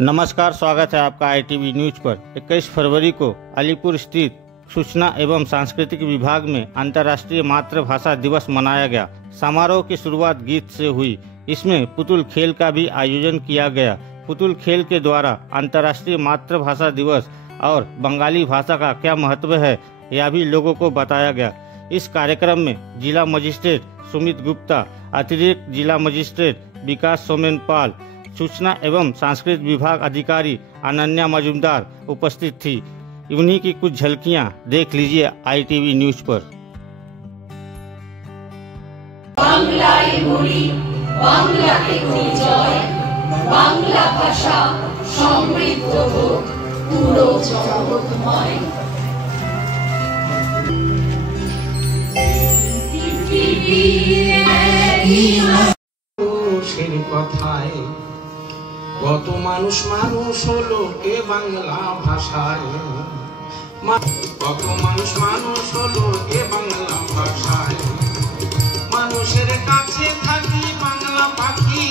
नमस्कार, स्वागत है आपका ITV न्यूज पर। 21 फरवरी को अलीपुर स्थित सूचना एवं सांस्कृतिक विभाग में अंतर्राष्ट्रीय मातृभाषा दिवस मनाया गया। समारोह की शुरुआत गीत से हुई। इसमें पुतुल खेल का भी आयोजन किया गया। पुतुल खेल के द्वारा अंतर्राष्ट्रीय मातृभाषा दिवस और बंगाली भाषा का क्या महत्व है, यह भी लोगों को बताया गया। इस कार्यक्रम में जिला मजिस्ट्रेट सुमित गुप्ता, अतिरिक्त जिला मजिस्ट्रेट विकास सोमेन पाल, सूचना एवं सांस्कृतिक विभाग अधिकारी अनन्या मजुमदार उपस्थित थी। उन्हीं की कुछ झलकियां देख लीजिए ITV न्यूज पर। बांग्लाয় মরি বাংলাকে জয়, বাংলা ভাষা সমৃদ্ধ হোক পুরো জগৎময়। কথায় কত মানুষ হলো এ বাংলা ভাষায়, কত মানুষ হলো এ বাংলা ভাষায়। মানুষের কাছে থাকি বাংলা পাখি